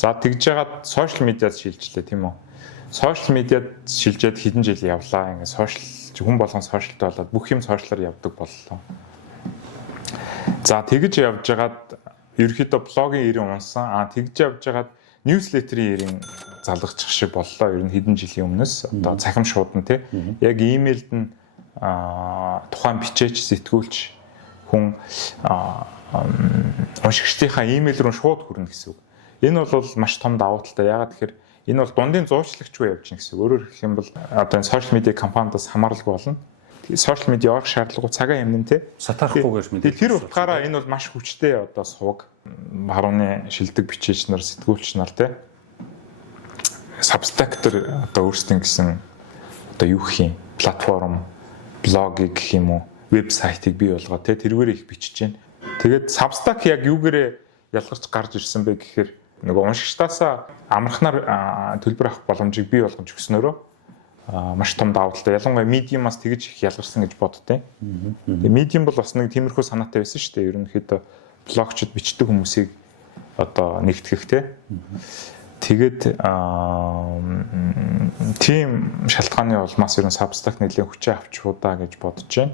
За тэгж яагаад сошиал медиад шилжлээ тийм үү? Сошиал медиад шилжээд хэдэн жил явлаа. Ингээ сошиал хүн болгон сошиалтай болоод бүх юм сошиалаар явдаг боллоо. За тэгж явж байгаад ерөөхдөө блогийн ирэн унсан. Тэгж явж байгаад ньюслетерийн ирэн залгачих шиг боллоо. Ер нь хэдэн жилийн өмнөөс одоо цахим шуудан тий. Яг имэйлд нь тухайн бичээч сэтгүүлч хүн уншигчдийнхаа имэйл рүү шууд хүрнэ гэсэн үг. Энэ бол маш том давуу талтай. Яагаад тэгэхээр энэ бол дундын зуучлагчгүй явж гин гэсэн. Өөрөөр хэлэх юм бол одоо энэ сошиал медиа компаниудаас хамааралгүй болно. Сошиал медиа орох шаардлагагүй цагаан хэмнэнтэй сатарахгүйгээр мэдээ. Тэр утгаараа энэ бол маш хүчтэй одоо сувг барууны шилдэг бичээч нар сэтгүүлч нар тий. Substack төр одоо өөрсдийн гэсэн одоо юу гэх юм платформ блогыг гэх юм уу вебсайтыг бий болгоо тий тэрүүгээр их бичиж байна. Тэгээд Substack яг юугээрээ ялгарч гарч ирсэн бэ гэхээр нөгөө уншигчдаасаа амархнаар төлбөр авах боломжийг бий болгож өгснөөрөө маш том давуу талтай. Ялангуяа Medium-аас тэгж их ялгарсан гэж боддیں۔ Тэгээ Medium бол бас нэг тиймэрхүү санаатай байсан шүү дээ. Ерөнхийдөө блогчд бичдэг хүмүүсийг одоо нэгтгэх тий. Тэгээд тийм шалтгааны улмаас ерөн Substack нэлийн хүчээ авч удаа гэж бодож байна.